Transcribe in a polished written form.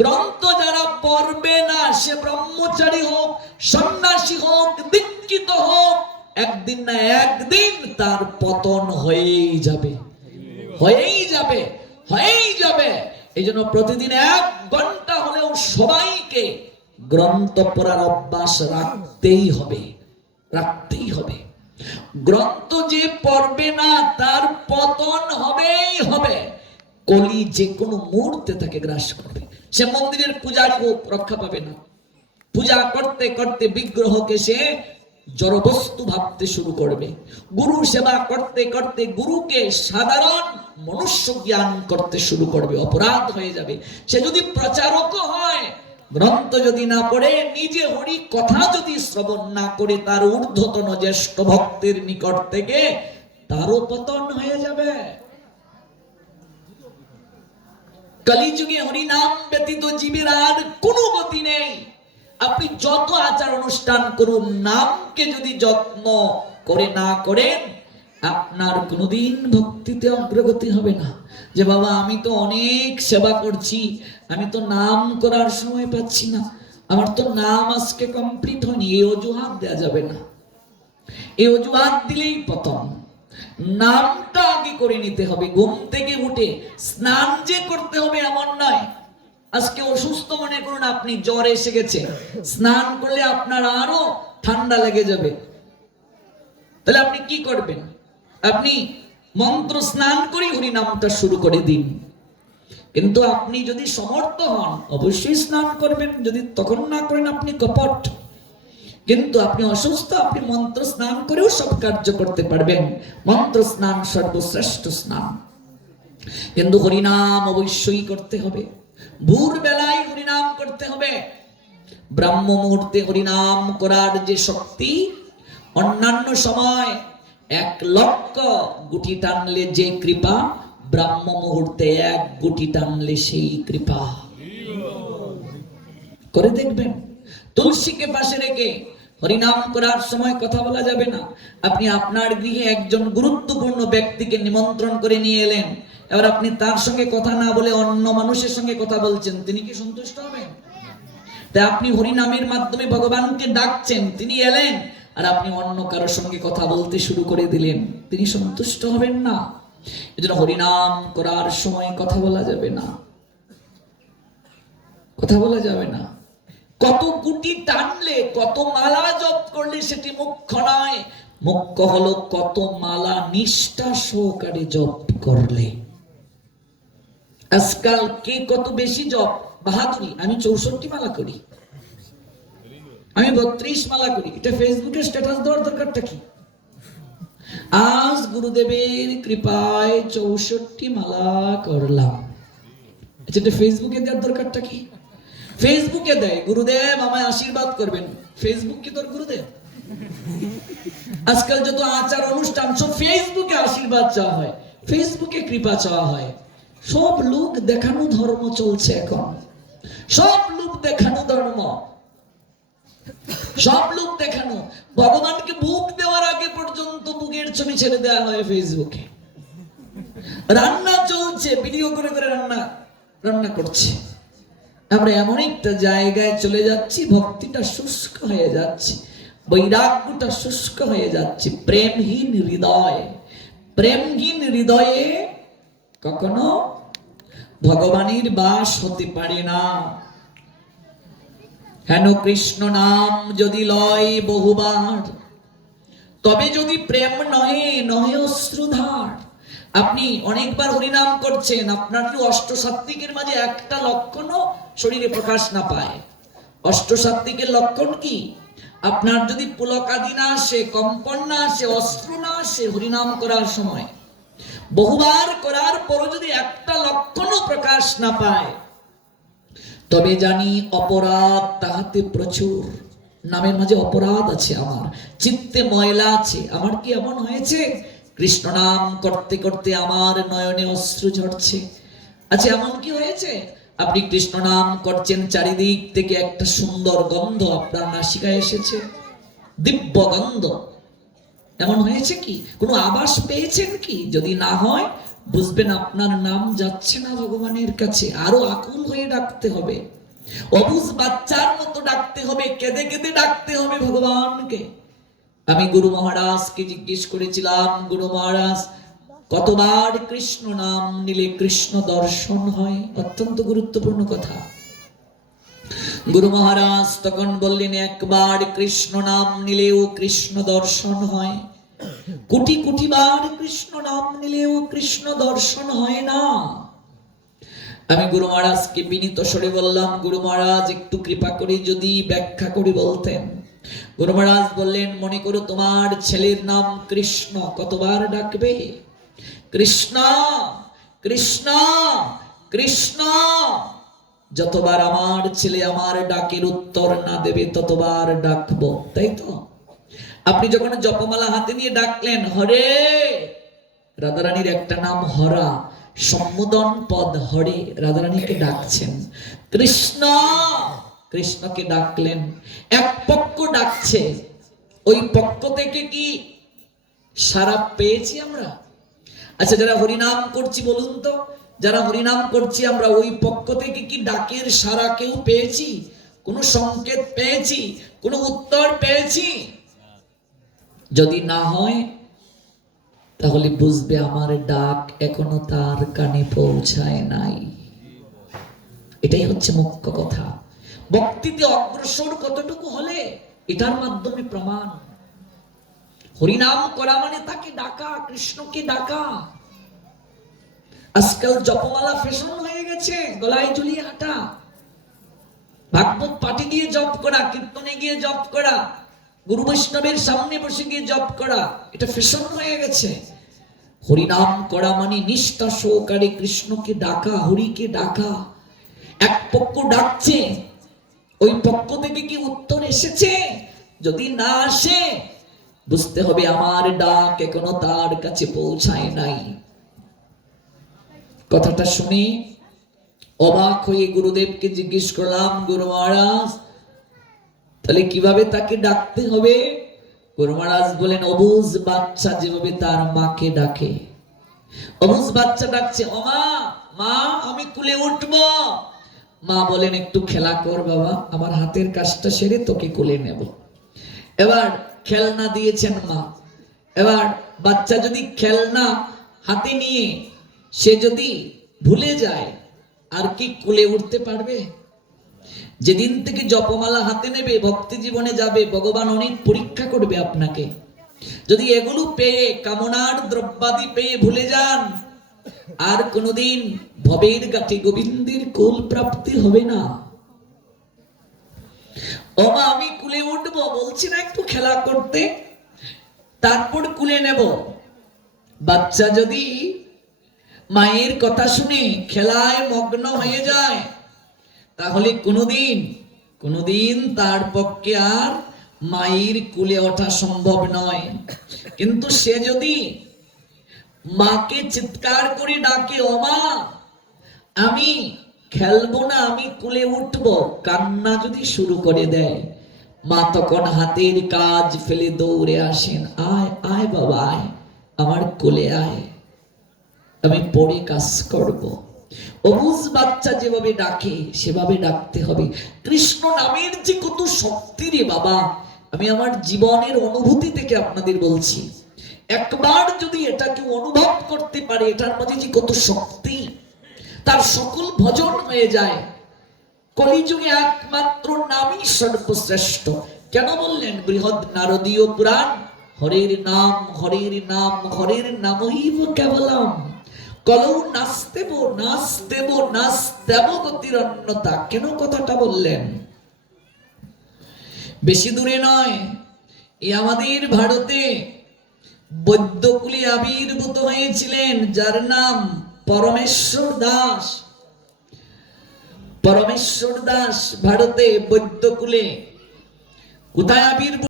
গ্রন্থ যারা পড়বে না, সে ব্রহ্মচারী হোক, সন্ন্যাসী হোক, দীক্ষিত হোক, একদিন না একদিন তার পতন হয়েই যাবে, হয়েই যাবে, হয়েই যাবে। এই জন্য প্রতিদিন 1 ঘন্টা হলেও সবাইকে গ্রন্থ পড়ার অভ্যাস রাখতেই হবে, রাখতেই হবে। গ্রন্থ যে পড়বে না তার পতন হবেই হবে। কলি যে কোনো মুহূর্তে তাকে গ্রাস করবে। সে মন্দিরের পূজারী হোক, রক্ষা পাবে না। পূজা করতে করতে বিগ্রহকে সে জড়বস্তু ভাবতে শুরু করবে। গুরু সেবা করতে করতে গুরুকে সাধারণ মনুষ্য জ্ঞান করতে শুরু করবে, অপরাধ হয়ে যাবে। সে যদি প্রচারক হয়, গ্রন্থ যদি না পড়ে, নিজে হরি কথা যদি শ্রবণ না করে তার ঊর্ধ্বতন জ্যেষ্ঠ ভক্তের নিকট থেকে, তারও পতন হয়ে যাবে। কলিযুগে হরি নাম ব্যতীত জীবের আর কোনো গতি নেই। আপনি যত আচার অনুষ্ঠান করুন, নামকে যদি যত্ন করে না করেন, আপনার কোনোদিন ভক্তিতে অগ্রগতি হবে না। যে বাবা আমি তো অনেক সেবা করছি, আমি তো নাম করার সময় পাচ্ছি না, আমার তো নাম আজকে কমপ্লিট হয়নি, এই অজুহাত দেওয়া যাবে না। এই অজুহাত দিলেই পতন। নামটা আগে করে নিতে হবে। ঘুম থেকে উঠে স্নান যে করতে হবে এমন নয়। আজকে অসুস্থ মনে করুন, আপনি জ্বর এসে গেছে, স্নান করলে আপনার আরো ঠান্ডা লেগে যাবে, তাহলে আপনি কি করবেন? আপনি মন্ত্র স্নান করে হরি নামটা শুরু করে দিন। কিন্তু আপনি যদি সমর্থ হন অবশ্যই স্নান করবেন, যদি তখন না করেন আপনি কপট। কিন্তু আপনি অসুস্থ, আপনি মন্ত্র স্নান করেও সব কার্য করতে পারবেন। মন্ত্র স্নান সর্বশ্রেষ্ঠ স্নান। কিন্তু হরিনাম অবশ্যই করতে হবে। ভোর বেলায় হরিনাম করতে হবে। ব্রাহ্ম মুহূর্তে হরিনাম করার যে শক্তি, অন্যান্য সময় 1 লক্ষ গুটি টানলে যে কৃপা, ব্রাহ্ম মুহূর্তে 1 গুটি টানলে সেই কৃপা। করে দেখবেন। তুলসীকে পাশে রেখে হরিনাম করার সময় কথা বলা যাবে না। আপনি আপনার গৃহে একজন গুরুত্বপূর্ণ ব্যক্তিকে নিমন্ত্রণ করে নিয়ে এলেন, এবার আপনি তার সঙ্গে কথা না বলে অন্য মানুষের সঙ্গে কথা বলছেন, তিনি কি সন্তুষ্ট হবেন? তাই আপনি হরিনামের মাধ্যমে ভগবানকে ডাকছেন, তিনি এলেন, আর আপনি অন্য কারোর সঙ্গে কথা বলতে শুরু করে দিলেন, তিনি সন্তুষ্ট হবেন না। এজন্য হরিনাম করার সময় কথা বলা যাবে না, কথা বলা যাবে না। কত গুটি টানলে, কত মালা জপ করলে সেটি মুখ্য নয়। মুখ্য হলো কত মালা নিষ্ঠা সহকারে জপ করলে। আজকাল কে কত বেশি জপ, বাহাদুরি। আমি 64 মালা করি, আমি 32 মালা করি। এটা ফেসবুকে স্ট্যাটাস দেওয়ার দরকারটা কি? আজ গুরুদেবের কৃপায় 64 মালা করলাম, এটা ফেসবুকে দেওয়ার দরকারটা কি? ফেসবুকে দেয় গুরুদেব আমায় আশীর্বাদ করবেন। ফেসবুক কি তোর গুরুদেব? আজকাল যত আচার অনুষ্ঠান সব ফেসবুকে আশীর্বাদ চাওয়া হয়, ফেসবুকে কৃপা চাওয়া হয়। সব লোক দেখানো ধর্ম চলছে এখন, সব লোক দেখানো ধর্ম, সব লোক দেখানো। ভগবানকে ভোগ দেওয়ার আগে পর্যন্ত ভোগের ছবি ছেড়ে দেওয়া হয় ফেসবুকে। রান্না চলছে, ভিডিও করে করে রান্না করছে। আমরা এমন একটা জায়গায় চলে যাচ্ছি, ভক্তিটা শুষ্ক হয়ে যাচ্ছে, বৈরাগ্যটা শুষ্ক হয়ে যাচ্ছে। প্রেমহীন হৃদয়, প্রেমহীন হৃদয়ে কখনো ভগবানের বাস হতে পারে না। হেন কৃষ্ণ নাম যদি লয় বহুবার, তবে যদি প্রেম নহে নহে অশ্রুধার। আপনি অনেকবার হরিনাম করছেন, আপনার অষ্টসাত্ত্বিকের মাঝে একটা লক্ষণও শরীরে প্রকাশ না পায়। অষ্টসাত্ত্বিকের লক্ষণ কি? আপনার যদি পুলকাদি না আসে, কম্পন না আসে, অশ্রু না আসে হরিনাম করার সময়, বহুবার করার পরও যদি একটা লক্ষণও প্রকাশ না পায়, তবে জানি অপরাধ তাহাতে প্রচুর। নামের মাঝে অপরাধ আছে, আমার চিত্তে ময়লা আছে। আমার কি এমন হয়েছে কৃষ্ণ নাম করতে করতে আমার নয়নে অশ্রু ঝরছে? আচ্ছা, এমন কি হয়েছে আপনি কৃষ্ণ নাম করছেন, চারিদিক থেকে একটা সুন্দর গন্ধ আপনার নাসিকায় এসেছে, দিব্য গন্ধ? এমন হয়েছে কি? কোনো আভাস পেয়েছেন কি? যদি না হয় বুঝবেন আপনার নাম যাচ্ছে না ভগবানের কাছে, আরো আকুল হয়ে ডাকতে হবে, অবুঝ বাচ্চার মতো ডাকতে হবে, কেঁদে কেঁদে ডাকতে হবে ভগবানকে। আমি গুরু মহারাজকে জিজ্ঞেস করেছিলাম, গুরু মহারাজ কতবার কৃষ্ণ নাম নিলে কৃষ্ণ দর্শন হয়? অত্যন্ত গুরুত্বপূর্ণ কথা। গুরু মহারাজ তখন বললেন, একবার কৃষ্ণ নাম নিলেও কৃষ্ণ দর্শন হয়, কোটি কোটি বার কৃষ্ণ নাম নিলেও কৃষ্ণ দর্শন হয় না। আমি গুরু মহারাজকে বিনীত স্বরে বললাম, গুরু মহারাজ একটু কৃপা করে যদি ব্যাখ্যা করে বলতেন। গুরু মহারাজ বললেন, মনে করো তোমার ছেলের নাম কৃষ্ণ, কতবার ডাকবে? কৃষ্ণ কৃষ্ণ কৃষ্ণ। যতবার আমার ছেলে আমার ডাকের উত্তর না দেবে ততবার ডাকবো, তাই তো? আপনি যখন জপমালা হাতে নিয়ে ডাকলেন হরে, রাধারানীর একটা নাম হরা, সম্বোধন পদ হরে, রাধারানীকে ডাকছেন। কৃষ্ণ, কৃষ্ণকে ডাকলেন। এক পক্ষ ডাকছে, ওই পক্ষ থেকে কি সারা পেয়েছি আমরা? আচ্ছা, যারা হরিনাম করছি বলুন তো, যারা হরিনাম করছি আমরা, ওই পক্ষ থেকে কি ডাকের সারা কেউ পেয়েছি? কোনো সংকেত পেয়েছি? কোনো উত্তর পেয়েছি? যদি না হয় তাহলে বুঝবে আমার ডাক এখনো তার কানে পৌঁছায় নাই। এটাই হচ্ছে মুখ্য কথা। ভক্তিতে অগ্রসর কতটুকু হলে এটার মাধ্যমে প্রমাণ। হরিনাম করা মানে তাকে ডাকা, কৃষ্ণকে ডাকা। আজকাল জপমালা ফ্যাশন হয়ে গেছে, গলায় ঝুলিয়ে হাঁটা, ভাগবত পাঠে গিয়ে জপ করা, কীর্তনে গিয়ে জপ করা, গুরু বৈষ্ণবের সামনে বসে গিয়ে জপ করা, এটা ফ্যাশন হয়ে গেছে। হরিনাম করা মানে নিষ্ঠা সহকারে কৃষ্ণকে ডাকা, হরিকে ডাকা। এক পক্ষ ডাকছে, ওই পক্ষ থেকে কি উত্তর এসেছে? যদি না আসে বুঝতে হবে আমার ডাক এখনো তার কাছে পৌঁছায় নাই। কথাটা শুনে অবাক হয়ে গুরুদেবকে জিজ্ঞেস করলাম, গুরু মহারাজ তাহলে কিভাবে তাকে ডাকতে হবে? গুরু মহারাজ বলেন, অবুঝ বাচ্চা যেভাবে তার মাকে ডাকে। অবুঝ বাচ্চা ডাকছে, ও মা, মা আমি কুলে উঠবো। মা বলেন, একটু খেলা কর বাবা, আমার হাতের কাজটা সেরে তোকে কোলে নেব। এবার খেলনা দিয়েছেন মা। এবার বাচ্চা যদি খেলনা হাতে নিয়ে সে যদি ভুলে যায়, আর কি কোলে উঠতে পারবে? যেদিন থেকে জপমালা হাতে নেবে, ভক্তি জীবনে যাবে, ভগবান অনেক পরীক্ষা করবে আপনাকে। যদি এগুলো পেয়ে, কামনার দ্রব্যাদি পেয়ে ভুলে যান, আর কোনদিন ভবের গাঠে গোবিন্দের কোল প্রাপ্তি হবে না। ও মা আমি কুলে উঠবো, বলছি না একটু খেলা করতে, তারপর কুলে নেব। বাচ্চা যদি মায়ের কথা শুনে খেলায় মগ্ন হয়ে যায়, তাহলে কোনদিন তার পক্ষে আর মায়ের কুলে ওঠা সম্ভব নয়। কিন্তু সে যদি মাকে চিৎকার করে ডাকে, ও মা আমি খেলবো না, আমি কুলে উঠবো, কান্না যদি শুরু করে দেয়, মা তখন হাতের কাজ ফেলে দৌড়ে আসেন, আয় আয় বাবা আয়, আমার কোলে আয়, আমি পরে কাজ করব। অবুঝ বাচ্চা যেভাবে ডাকে সেভাবে ডাকতে হবে। কৃষ্ণ নামের যে কত শক্তি রে বাবা, আমি আমার জীবনের অনুভূতি থেকে আপনাদের বলছি। একবার যদি এটাকে অনুভব করতে পারে, এটার মধ্যে যে কত শক্তি, তার সকল ভজন হয়ে যায়। কলিযুগে একমাত্র নামই সর্বশ্রেষ্ঠ। কেন বললেন? বৃহৎ নারদীয় পুরাণ, হরের নাম হরের নাম হরের নামৈব কেবলম, কলৌ নাস্তেব নাস্তেব নাস্তেব গতির অন্যতা। কেন কথাটা বললেন? বেশি দূরে নয়, এই আমাদের ভারতে বৈদ্যকুলে আবির্ভূত হয়েছিলেন যার নাম পরমেশ্বর দাস। পরমেশ্বর দাস ভারতে বৈদ্যকুলে কোথায় আবির্ভূত?